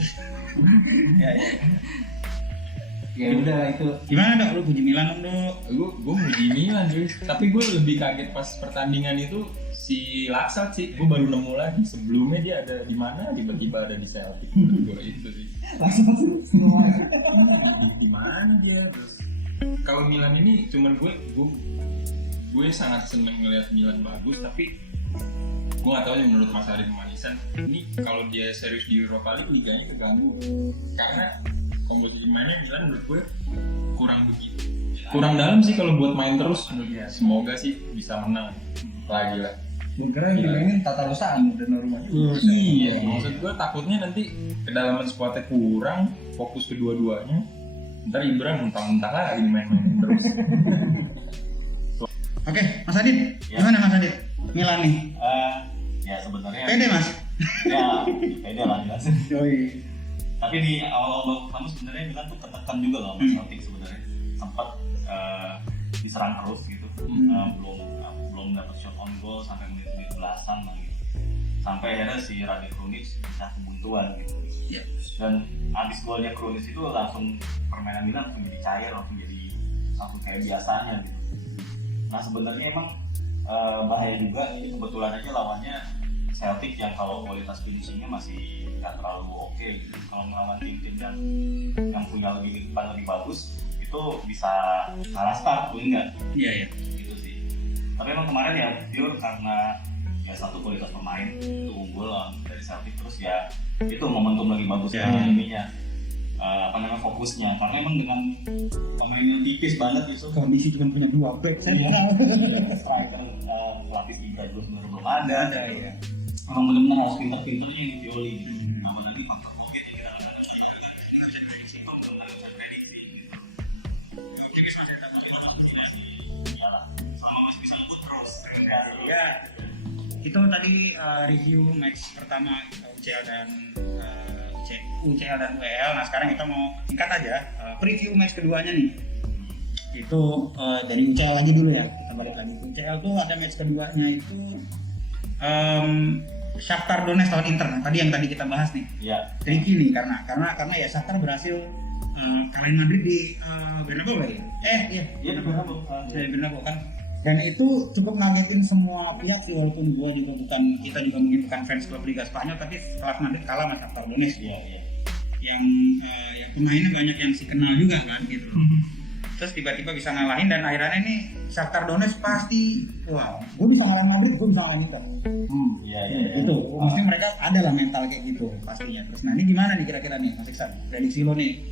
Ya udah lah itu. Gimana Dok, lu puji Milan Dok? Gue muji Milan cuy, tapi gue lebih kaget pas pertandingan itu si Laksat sih. Gue baru nemu lagi, sebelumnya dia ada di mana, tiba-tiba ada di Celtic. Gue itu sih Langsung semua. di mana dia terus. Kalau Milan ini cuman gue sangat seneng ngeliat Milan bagus, tapi gue nggak tahu nih menurut Mas Arif Manisan ini kalau dia serius di Europa League liganya keganggu karena komposisi mainnya Milan menurut gue kurang dalam sih kalau buat main terus. Semoga sih bisa menang lagi lah. Karena yang dimainin Tata Rusaan udah normal. Iya, maksud gue takutnya nanti kedalaman squadnya kurang, fokus kedua-duanya. Ntar Ibra mentang-mentang lagi main-main terus. Oke, Mas Adit, gimana Mas Adit? Milan nih? Ya sebenarnya. Pede Mas? Ya, pede lah jelas. Yoi. Tapi di awal kamu sebenarnya Milan tuh tertekan juga loh sama Celtic sebenarnya. Sempat diserang terus gitu. Belum dapat shot on goal sampai menit belasan lah gitu. sampai akhirnya si Rade Krunic bisa kebuntuan gitu. Iya. Dan abis golnya Krunic itu langsung permainan Milan langsung jadi cair, langsung kayak biasanya gitu. Nah sebenarnya emang bahaya juga, ini kebetulan aja lawannya Celtic yang kalau kualitas finishingnya masih nggak terlalu oke gitu. Kalau melawan tim-tim yang punya lebih bagus itu bisa kalah start pun enggak. Iya. Gitu sih. Tapi emang kemarin ya pure karena ya satu kualitas pemain itu unggul dari Celtic, terus ya itu momentum lagi bagus ininya. Fokusnya karena emang dengan pemain yang tipis banget gitu, Kondisi cuma punya 2 back saya. striker pelapis 3 terus belum ada ya. emang benar-benar harus pintar-pintarnya ini Pioli gitu. Apalagi faktor Koke yang kita lakukan Ya, itu tadi review match pertama UCL dan UCL dan UEL. Nah sekarang kita mau singkat aja preview match keduanya nih. Itu dari UCL lagi dulu ya, kita balik lagi. UCL tuh ada match keduanya itu Shakhtar Donetsk lawan Inter. Nah, tadi kita bahas nih. Iya. Tricky nih karena ya Shakhtar berhasil kalahin Madrid di Bernabeu lagi. Iya benar Dari Bernabeu kan. Dan itu cukup ngagetin semua pihak sih, walaupun kita juga mungkin bukan fans klub Liga Spanyol, tapi setelah Madrid kalah sama Shakhtar Donetsk. Iya. Yang pemainnya banyak yang si kenal juga kan gitu. Terus tiba-tiba bisa ngalahin, dan akhirnya nih Shakhtar Donetsk pasti wow, gue bisa ngalahin Madrid, gue bisa ngalahin Inter. Iya. Itu mesti mereka ada lah mental kayak gitu pastinya. Terus nah ini gimana nih kira-kira nih Mas Iksan, prediksi lo nih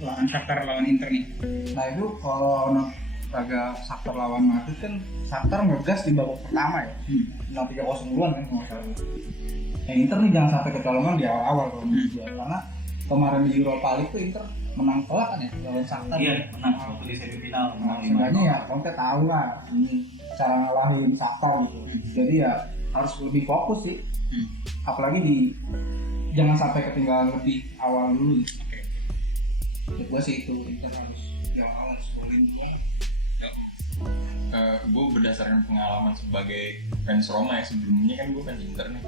lawan Shakhtar lawan Inter nih? Nah itu kalau laga Shakhtar lawan Madrid kan Shakhtar ngegas di babak pertama ya, menang 3-0 duluan kan kalau salah. Inter nih jangan sampai kecolongan di awal-awal kalau menurut gue, karena kemarin di Europa League tuh Inter menang telak kan ya lawan Shakhtar. Iya, menang waktu di semifinal. Sebenarnya ya Conte tahu lah cara ngalahin Shakhtar gitu. Jadi ya harus lebih fokus sih. Apalagi jangan sampai ketinggalan lebih awal dulu gitu. Menurut gue sih itu Inter harus di awal harus golin dulu. Gue berdasarkan pengalaman sebagai fans Roma ya, sebelumnya kan gue fans Inter nih.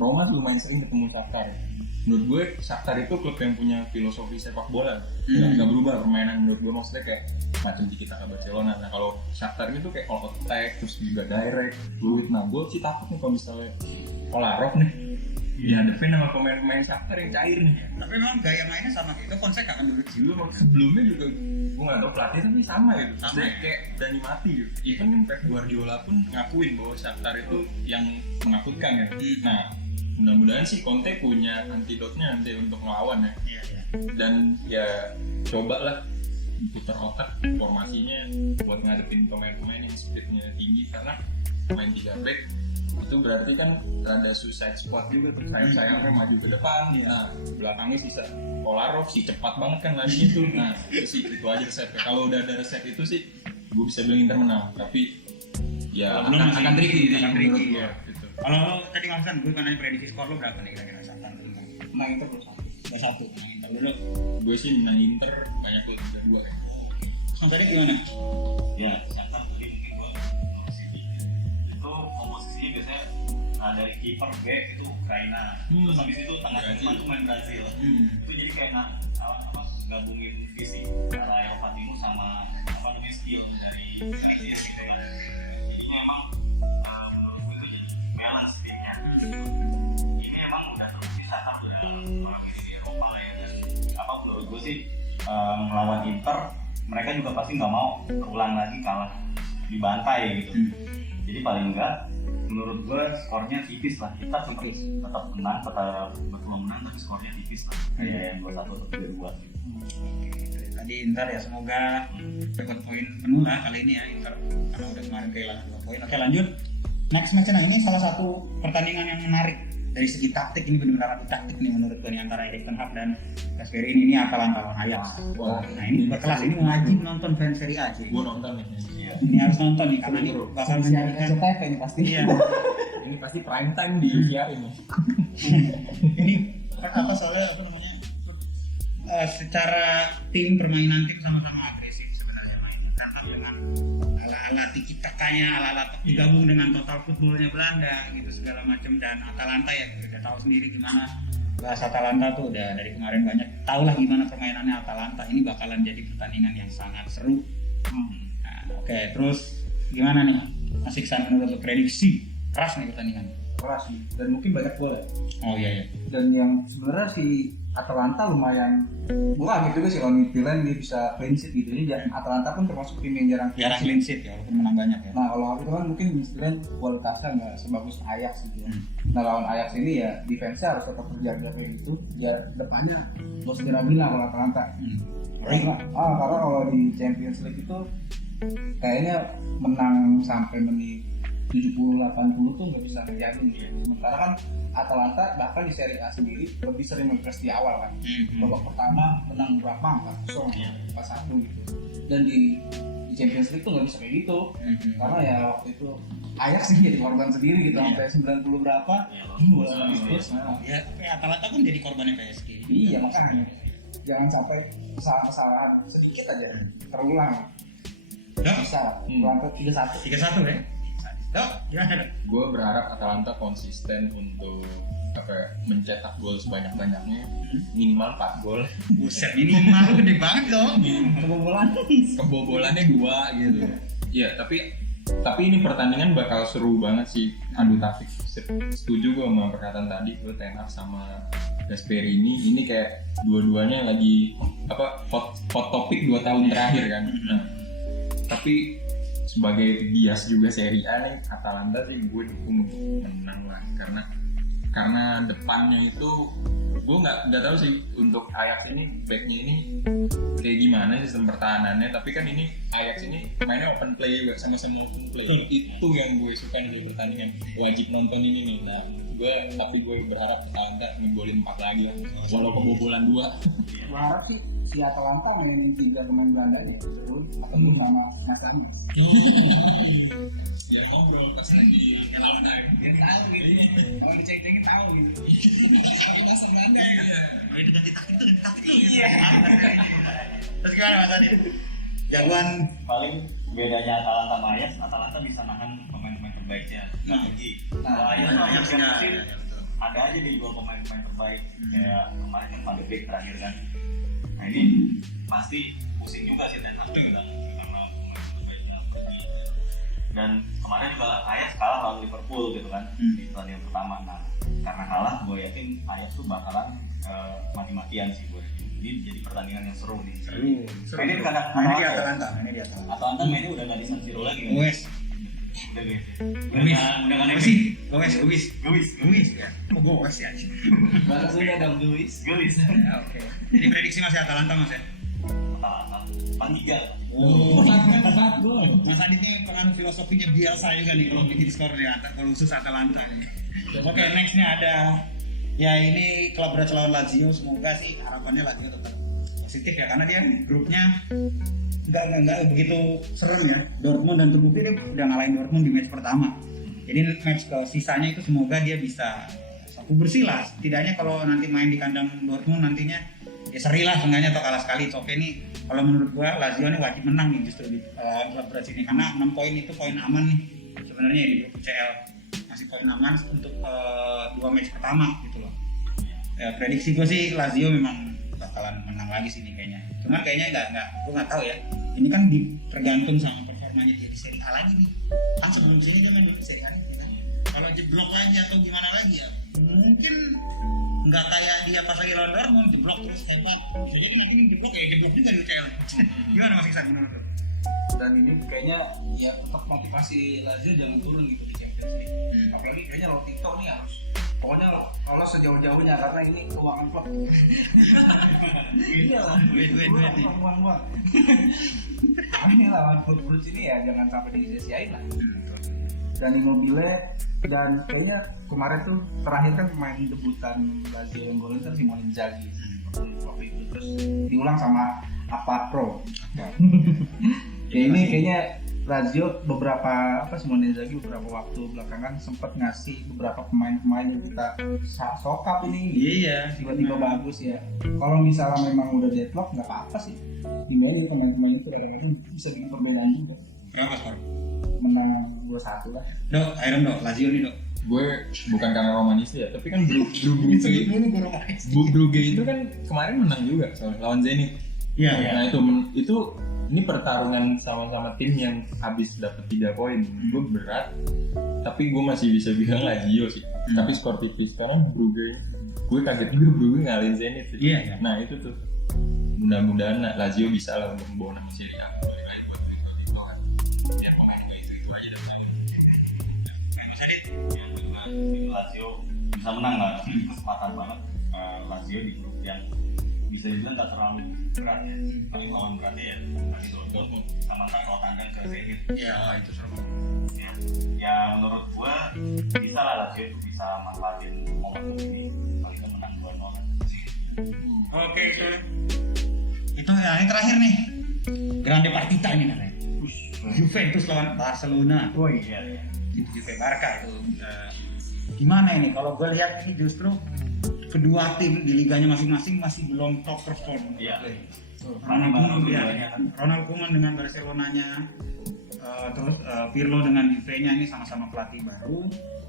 Roma lumayan sering ketemu Shakhtar. Menurut gue Shakhtar itu klub yang punya filosofi sepak bola, nggak berubah permainan. Menurut gue maksudnya kayak macam kita ke Barcelona. Nah kalau Shakhtar itu kayak all attack, terus juga direct, fluid. Nah gue sih takut nih kalau misalnya Kolarov nih dihadapin sama pemain-pemain Shakhtar yang cair nih. Tapi memang gaya mainnya sama gitu, konsep kan dulu Sebelumnya juga gue nggak tahu pelatih tapi sama gitu. Maksudnya kayak Dani Mati gitu. Even kan Pep Guardiola pun ngakuin bahwa Shakhtar itu yang menakutkan ya. Nah mudah-mudahan sih Conte punya antidotnya nanti untuk melawan ya. Iya. Dan ya cobalah putar otak formasinya buat ngadepin pemain-pemain yang speednya tinggi, karena main 3 back itu berarti kan rada suicide spot juga tuh, sayang-sayangnya maju ke depan. Nah belakangnya sisa Kolarov sih cepat banget kan larinya tuh. Nah itu aja resepnya. Kalau udah ada resep itu sih gue bisa bilang Inter menang, tapi ya akan tricky sih menurut gue gitu. Kalau tadi Mas San, gue kan nanya prediksi skor lo berapa nih kira-kira Shakhtar? Menang Inter 2-1. 2-1 menang Inter dulu. Gue sih menang Inter banyak gol 3-2 ya. Mas tadi gimana? Ya, Shakhtar tadi mungkin gua itu komposisinya biasanya dari kiper back itu Ukraina, terus habis itu tengah depan tuh main Brazil. Itu jadi kayak gabungin fisik antara Eropa Timur sama skill dari Brazil gitu ya. Jadi memang menurut gue itu balance timnya. Ini emang udah terbukti Shakhtar udah profesi di Eropa ya. Menurut gue sih melawan Inter mereka juga pasti nggak mau terulang lagi kalah dibantai gitu. Jadi paling enggak menurut gue skornya tipis lah. Kita tetap menang, tetap betul menang, tapi skornya tipis lah. Kayak yang 2-1 atau 3-2 gitu. Tadi Inter ya semoga dapat poin penuh lah kali ini ya Inter, karena udah kemarin kehilangan 2 poin. Oke lanjut. Next match, nah ini salah satu pertandingan yang menarik dari segi taktik. Ini benar-benar adu taktik nih menurut gue nih antara Erik ten Hag dan Gasperini. Ini akalan lawan Ajax. Nah ini berkelas, ini wajib nonton fans Serie A cuy. Gue nonton nih. Ini harus nonton nih karena ini bakal menjadikan SCTV ini pasti. Iya. Ini pasti prime time di India ini. Ini apa soalnya apa namanya? Secara permainan tim sama-sama agresif sebenarnya main. ditangkap dengan ala-ala tiki takanya, ala-ala digabung dengan total footballnya Belanda gitu segala macam. Dan Atalanta ya kita tahu sendiri gimana bahas Atalanta tuh udah dari kemarin banyak tahulah gimana permainannya Atalanta. Ini bakalan jadi pertandingan yang sangat seru. Nah, oke, terus gimana nih Mas Iksan menurut lo, prediksi keras nih pertandingan? Keras sih, dan mungkin banyak gol ya. Oh iya. Dan yang sebenarnya si Atalanta lumayan, gue kaget juga sih kalau Midtjylland dia bisa clean sheet gitu. Ini Atalanta pun termasuk tim yang jarang Clean sheet ya, walaupun menang banyak ya. Nah kalau itu kan mungkin Midtjylland kualitasnya nggak sebagus Ajax gitu ya. Nah lawan Ajax ini ya defense-nya harus tetap terjaga kayak gitu, biar depannya bos Mirabila kalau Atalanta. Karena kalau di Champions League itu kayaknya menang sampai menit 70-80 tuh nggak bisa ngejagain gitu. Sementara kan Atalanta bahkan di Serie A sendiri lebih sering nge-press di awal kan. Babak pertama menang berapa? 4-0, 4-1 gitu. Dan di Champions League tuh nggak bisa kayak gitu. Karena ya waktu itu Ajax sih jadi korban sendiri gitu sampai 90 berapa. Bola terus. Ya, Atalanta pun jadi korbannya PSG. Iya makanya jangan sampai kesalahan sedikit aja terulang. Bisa. Atalanta 3-1 ya. Gimana dong? Gue berharap Atalanta konsisten untuk mencetak gol sebanyak-banyaknya, minimal 4 gol. Buset, minimal gede banget dong. Kebobolannya 2 gitu. Ya, tapi ini pertandingan bakal seru banget sih. Adu taktik. Setuju gue sama perkataan tadi, gue Ten Hag sama Gasperini ini kayak dua-duanya lagi hot topic 2 tahun terakhir kan. Nah, tapi sebagai bias juga Serie A nih, Atalanta sih gue dukung menang lah, karena depannya itu gue nggak tahu sih untuk Ajax ini backnya ini kayak gimana sistem pertahanannya, tapi kan ini Ajax ini mainnya open play juga, sama-sama open play. Itu yang gue suka dari pertandingan, wajib nonton ini nih. Nah gue berharap Atalanta ngegolin 4 lagi ya, walau kebobolan 2. Gue harap sih si Atalanta mainin 3 pemain Belandanya seru ketemu sama Mas Amas. Ya ngobrol pas lagi lawan Ajax. Dia tahu gitu. Kalau diceng-cengin tahu gitu. Kalau bahasa Belanda ya. Itu ganti taktik. Iya. Terus gimana Mas Adi? Jagoan Paling bedanya Atalanta sama Ajax, Atalanta bisa nahan pemain-pemain terbaiknya. Kalau Ajax ada aja di 2 pemain-pemain terbaik. Kayak kemarin yang Van de Beek terakhir kan. Nah ini pasti pusing juga sih Ten Hag karena pemain terbaiknya pergi. Dan kemarin juga Ajax kalah lawan Liverpool gitu kan di pertandingan pertama. Nah karena kalah, gue yakin Ajax tuh bakalan mati-matian sih gue. Ini jadi pertandingan yang seru nih. Ini karena di Atalanta. Atalanta mainnya udah nggak di San Siro lagi kan? Wes. Udah guys. Udah kan Luis ya. Kok gue sih aja. Bahasa Sunda dong Luis. Oke. Jadi prediksi masih Atalanta Mas ya? Atalanta 4-3. Oh, 4 gol. Mas Adit ini penganut filosofinya biasa juga nih kalau bikin skor ya, kalau khusus Atalanta. Oke, next nih ada ya ini klub berat lawan Lazio. Semoga sih harapannya Lazio tetap positif ya, karena dia grupnya nggak begitu serem ya. Dortmund dan terbukti dia udah ngalahin Dortmund di match pertama. Jadi match ke sisanya itu semoga dia bisa sapu bersih lah. Setidaknya kalau nanti main di kandang Dortmund nantinya ya seri lah seenggaknya, atau kalah sekali. Oke nih kalau menurut gua Lazio ini wajib menang nih justru di klub berat ini, karena 6 poin itu poin aman nih sebenarnya di grup CL, masih poin aman untuk 2 match pertama gitu loh. Ya, prediksi gua sih Lazio memang bakalan menang lagi sini kayaknya. Cuman kayaknya gue nggak tahu ya. Ini kan tergantung sama performanya dia di Serie A lagi nih. Kan sebelum sini dia main dulu di Serie A nih. Kan? Kalau jeblok lagi atau gimana lagi ya, mungkin nggak kayak dia pas lagi lawan Dortmund jeblok terus hebat. Bisa jadi nanti ini jeblok juga di UCL. Gimana Mas Iksan menurut lu? Dan ini kayaknya ya tetap motivasi Lazio jangan turun gitu di Champions League. Apalagi kayaknya Lotito nih harus pokoknya lolos sejauh-jauhnya, karena ini keuangan klub. Iya lah, duit. Uang. Ini lawan klub Bruce ini ya jangan sampai disia-siain lah. Dan Immobile, dan kayaknya kemarin tuh terakhir kan pemain debutan Lazio yang golin kan Simone Inzaghi waktu itu, terus diulang sama Apapro. Ya ini kayaknya Lazio Simone Inzaghi beberapa waktu belakangan sempat ngasih beberapa pemain-pemain yang kita sokap ini. Iya, tiba-tiba bagus ya. Kalau misalnya memang udah deadlock nggak apa-apa sih. Gimana ya pemain-pemain itu kadang-kadang bisa bikin perbedaan juga. Berapa skor? Menang 2-1 lah. Dok, Iron dok, Lazio nih dok. Gue bukan karena romanisnya ya, tapi kan Brugge itu kan kemarin menang juga lawan Zenit. Iya. Nah itu ini pertarungan sama-sama tim yang habis dapat 3 poin. Gue berat, tapi gue masih bisa bilang Lazio sih. Tapi skor tipis sekarang Brugge. Gue kaget juga Brugge ngalahin Zenit sih. Iya. Nah itu tuh. Mudah-mudahan Lazio bisa lah untuk membawa nama Serie A. Ya pemain gue itu aja dah. Mas Adit. Yang kedua itu Lazio bisa menang lah, kesempatan banget. Lazio di grup yang bisa dibilang tak terlalu berat ya, tapi lawan beratnya ya tadi Dortmund sama ntar kalau tandang ke Zenit. Iya, itu seru. Ya menurut gua bisa lah Lazio itu bisa manfaatin momentum ini, paling nggak menang 2-0. Oke. Itu ya, ini terakhir nih. Grande Partita ini namanya. Juventus lawan Barcelona. Woi, Iya, iya. Itu Juve Barca itu. Gimana ini? Kalau gue lihat ini justru kedua tim di liganya masing-masing masih belum top perform. Iya. Ronald Koeman dengan Barcelonanya, terus Pirlo dengan Juve-nya ini sama-sama pelatih baru.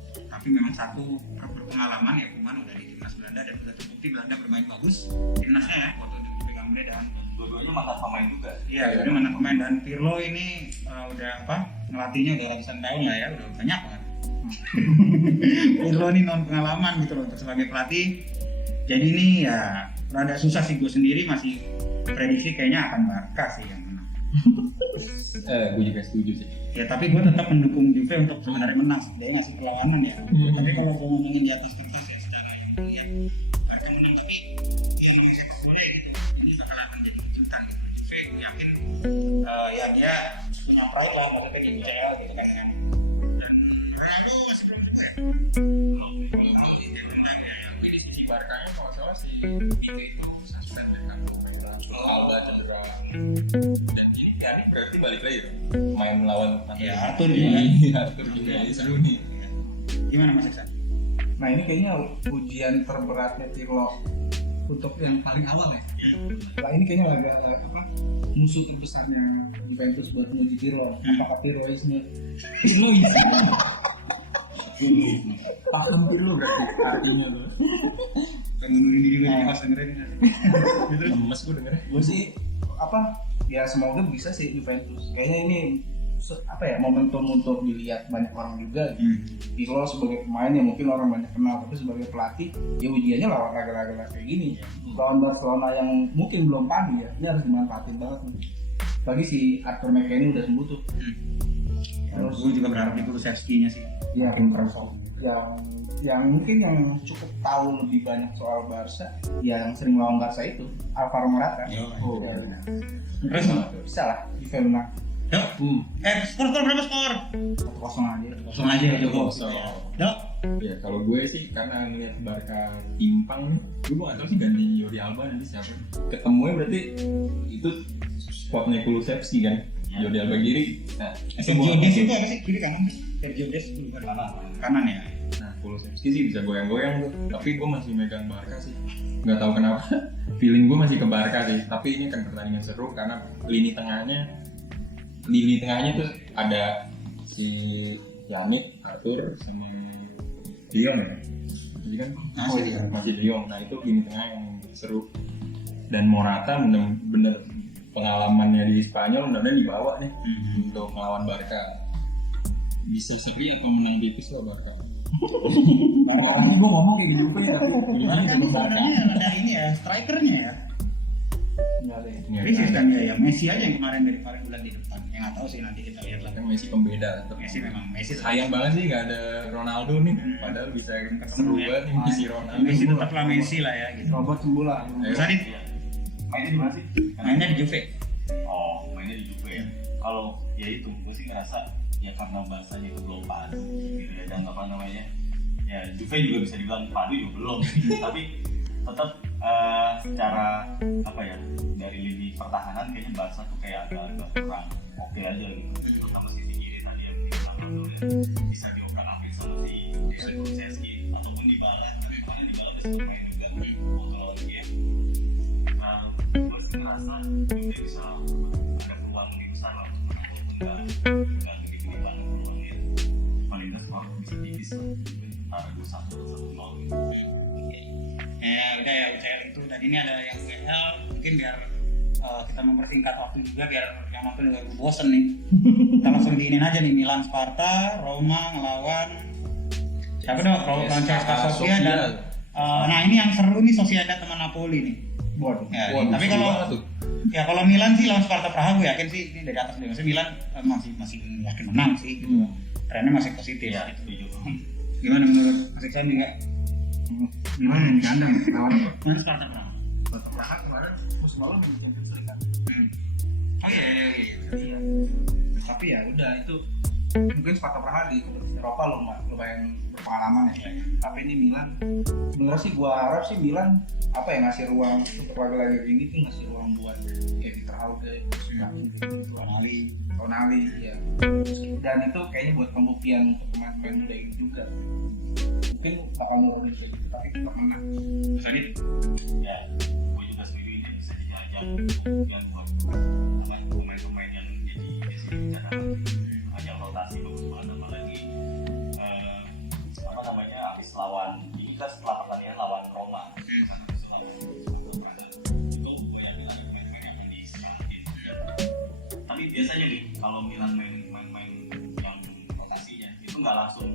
Tapi memang satu berpengalaman ya, Koeman udah di timnas Belanda dan udah terbukti Belanda bermain bagus timnasnya ya waktu dipegang Belanda. Dua-duanya mantan pemain juga. Iya, ini mana pemain dan Pirlo ini udah ngelatihnya udah ratusan tahun lah ya, udah banyak banget. Pirlo ini non pengalaman gitu loh untuk sebagai pelatih. Jadi ini ya rada susah sih, gue sendiri masih prediksi kayaknya akan Barca sih yang menang. Gue juga setuju sih. Ya tapi gue tetap mendukung Juve untuk sebenarnya menang. Dia ngasih perlawanan ya. Tapi kalau gue ngomongin di atas kertas ya secara yang ya Barca menang, tapi dia memang sepak bola gitu. Ini bakal akan jadi kejutan gitu. Juve yakin ya dia punya pride lah pada kayak di UCL gitu kan. Dan Ronaldo masih belum juga ya. Dia menang ya. Ini si Barkanya kalau salah sih itu suspend ya kan. Alba cedera. Dan ini Berarti balik lagi dong. Main melawan ya Arthur juga. Iya, Arthur juga. Ini seru nih. Gimana Mas Iksan? nah ini kayaknya ujian terberatnya Pirlo untuk yang paling awal ya. Nah ini kayaknya musuh terbesarnya Juventus buat menguji Pirlo. Apakah Pirlo ini Paham Pirlo berarti artinya lo. Kan ngundurin diri gue pas dengerin. Lemes gue dengernya. gue sih ya semoga bisa sih Juventus. Kayaknya ini momentum untuk dilihat banyak orang juga. Pirlo sebagai pemain yang mungkin orang banyak kenal, tapi sebagai pelatih ya ujiannya lawan laga-laga kayak gini. Lawan Barcelona yang mungkin belum padu ya, ini harus dimanfaatin banget nih. Bagi si Arthur McKennie udah sembuh tuh. Terus gue juga berharap di Kulusevski-nya sih. Ya yang mungkin yang cukup tahu lebih banyak soal Barca, yang sering lawan Barca itu Alvaro Morata. Oh, Ya, benar. terus Bisa lah Juve menang Dok, skor berapa skor? 1-0 aja. Kosong aja ya Joko. Kosong. Dok, Ya kalau gue sih karena ngeliat Barca timpang, gue gak tau sih ganti Jordi Alba nanti siapa. Ketemunya berarti itu spotnya Kulusevski kan. Jordi Alba kiri. Nah, Sergio Des itu apa sih? Kiri kanan? Sergio Des itu bukan kanan ya. Nah, Kulusevski sih bisa goyang-goyang tuh. Tapi gue masih megang Barca sih. Gak tahu kenapa. Feeling gue masih ke Barca sih. Tapi ini kan pertandingan seru karena lini tengahnya tuh ada si Yannick, Arthur, sama De Jong ya. Jadi kan masih De Jong. Nah itu lini tengah yang seru. Dan Morata bener-bener pengalamannya di Spanyol mudah-mudahan dibawa nih untuk melawan Barca. Bisa seri atau menang tipis loh Barca. Makanya gue ngomong kayak gitu ya, tapi Gimana kan sebenarnya ada ini ya, strikernya ya. nggak ada ya. Krisis kan ya, Messi aja yang kemarin dari kemarin bulan di depan. Yang nggak tahu sih nanti kita lihat lah. Kan Messi pembeda. Messi memang Messi. Sayang banget sih nggak ada Ronaldo nih. Padahal bisa seru ya. banget nih Messi Ronaldo. Messi tetaplah Messi lah ya gitu. Robert sembuh lah. Mas Adit, Mainnya di mana sih? mainnya di Juve. Oh, mainnya di Juve ya. Kalau ya itu, gue sih ngerasa ya karena bahasanya itu belum padu gitu ya, dan apa namanya ya Juve juga bisa dibilang padu juga belum sih. Tapi tetap secara apa ya, dari lini pertahanan kayaknya Barca tuh kayak agak kurang oke aja gitu. Terutama sisi kiri tadi yang bisa diobrak-abrik sama si Kulusevski ataupun Dybala. Tapi kemarin Dybala bisa bermain juga waktu lawan dia. Terus ngerasa dia bisa ada peluang lebih besar lah untuk menang, walaupun nggak gede-gede banget peluangnya, paling nggak skor bisa tipis lah, antara 2-1 atau 1-0 gitu. Ya udah ya UCL itu, dan ini ada yang UCL mungkin biar kita mempertingkat waktu juga biar yang nonton juga bosen nih. Kita langsung diinin aja nih, Milan Sparta, Roma ngelawan siapa dong? Lawan CSKA Sofia dan nah ini yang seru nih, Sociedad teman Napoli nih. Waduh. Ya, tapi kalau Milan sih lawan Sparta Praha gue yakin sih ini dari atas deh. Maksudnya Milan masih yakin menang sih gitu. Trennya masih positif Ya, gitu. setuju. Gimana menurut Mas Iksan juga? Gimana yang kandang lawan apa? Mana Sparta Praha? Sparta Praha kemarin musim lalu di Champions League kan. Oh iya. Tapi ya udah itu mungkin Sparta Praha di kompetisi Eropa lumayan berpengalaman ya. Tapi ini Milan, sebenarnya sih gua harap sih Milan apa ya, ngasih ruang untuk laga-laga ini tuh, ngasih ruang buat kayak Victor Hauge, Tonali ya. Dan itu kayaknya buat pembuktian untuk pemain-pemain muda ini juga. Mungkin bakal nurun bisa gitu, tapi tetap menang. Jadi Ya, gue juga setuju ini bisa jadi ajang pembuktian buat pemain-pemain yang jadi cadangan, ajang rotasi bagus banget, apalagi apa namanya, habis lawan ini kan setelah pertandingan lawan Roma, karena itu gue yakin ada pemain-pemain yang akan disemangatin. Tapi biasanya nih kalau Milan main yang rotasinya itu nggak langsung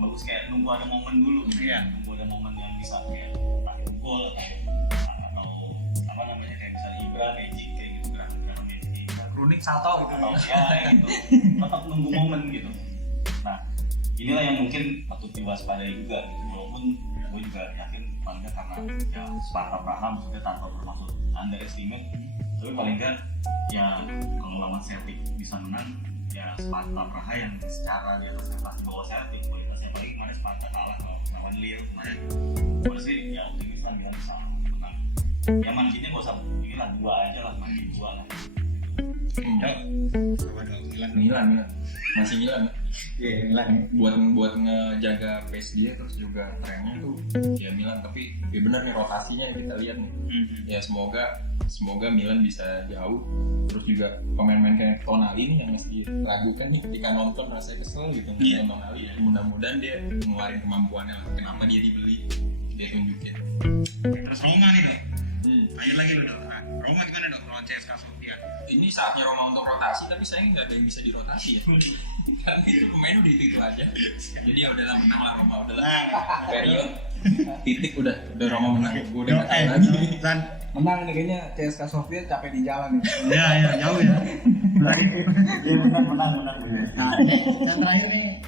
bagus, kayak nunggu ada momen dulu, nunggu ada momen yang bisa kayak tarik gol atau apa namanya, kayak misalnya Ibra, Magic kayak gitu, gerakan Magic, Kronik salto gitu atau ya kayak gitu, tetap nunggu momen gitu. Nah inilah yang mungkin patut diwaspadai juga gitu. Walaupun gue juga yakin paling nggak karena ya Sparta Praha maksudnya tanpa bermaksud underestimate, tapi paling nggak ya kalau lawan Celtic bisa menang, ya Sparta Praha yang secara di atas kertas di bawah Celtic kualitasnya, apalagi kemarin Sparta kalah lawan Lille kemarin. Gue sih ya optimis lah Milan bisa menang. Ya marginnya gak usah inilah 2 aja lah, margin 2 lah. Milan masih Milan. Iya, Milan. Buat ngejaga pace dia, terus juga trennya tuh ya Milan. Tapi ya benar nih rotasinya nih kita lihat nih. Ya semoga Milan bisa jauh. Terus juga pemain-pemain kayak Tonali nih yang mesti ragukan nih ketika nonton, rasanya kesel gitu nonton Tonali. Mudah-mudahan dia ngeluarin kemampuannya lah. Kenapa dia dibeli, dia tunjukin. Terus Roma nih dok. Tanya lagi lo dok. Roma gimana dok lawan CSKA Sofia? Ini saatnya Roma untuk rotasi, tapi saya nggak ada yang bisa dirotasi ya. Karena itu pemain udah itu aja. Jadi ya udahlah, menang lah Roma, udahlah. Period. Titik udah Roma menang. Gue udah nggak tahu lagi. Dan menang nih kayaknya CSKA Sofia, capek di jalan nih. ya jauh ya. Ya menang. Nah ini yang terakhir nih,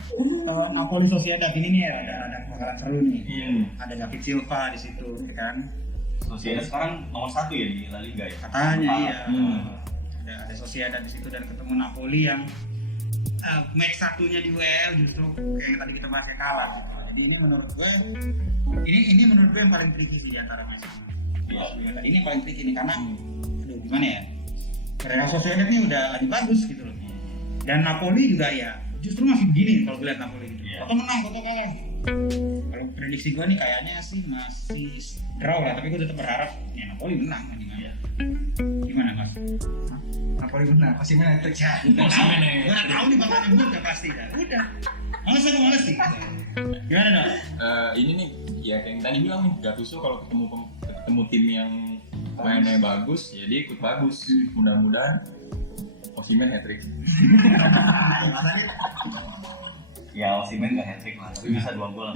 Napoli Sociedad ini nih ada bakalan seru nih. Ada David Silva di situ, ya kan? Sociedad sekarang nomor 1 ya di La Liga ya. Katanya iya. Ada Sociedad di situ dan ketemu Napoli yang match satunya di WL justru kayak yang tadi kita bahas kalah gitu. Jadi ini menurut gue yang paling tricky sih di antara match ini. Ini yang paling tricky nih karena aduh gimana ya? Real Sociedad ini udah lagi bagus gitu loh. Dan Napoli juga ya justru masih begini kalau lihat Napoli gitu. Atau menang atau kalah. Kalau prediksi gue nih kayaknya sih masih draw lah, tapi gue tetap berharap ya Napoli menang gimana? Gimana Mas? Napoli menang, pasti menang itu ya. Gue tahu nih bakal nyebut ya pasti kan. Udah. Males sih. Gimana dong? Ini nih ya kayak yang tadi bilang nih, Gattuso kalau ketemu tim yang mainnya bagus, ya dia ikut bagus. Mudah-mudahan Osimhen hat-trick. Ya Osimhen nggak hat-trick lah, tapi bisa 2 gol.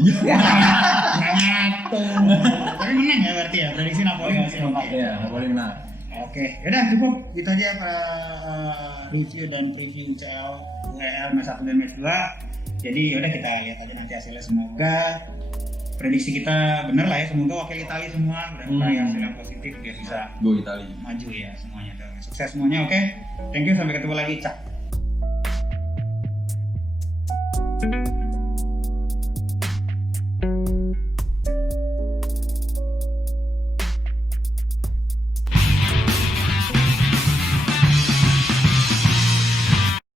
Tapi menang ya berarti ya, prediksi Napoli masih oke. Iya, Napoli menang. Oke, yaudah cukup itu aja review dan preview UCL WL match 1 dan match 2. Jadi yaudah kita lihat aja nanti hasilnya, semoga prediksi kita bener lah ya, semoga wakil Italia semua meraih hasil yang positif biar bisa Go Italia. maju ya semuanya. Sukses semuanya, oke. Thank you, sampai ketemu lagi, Cak.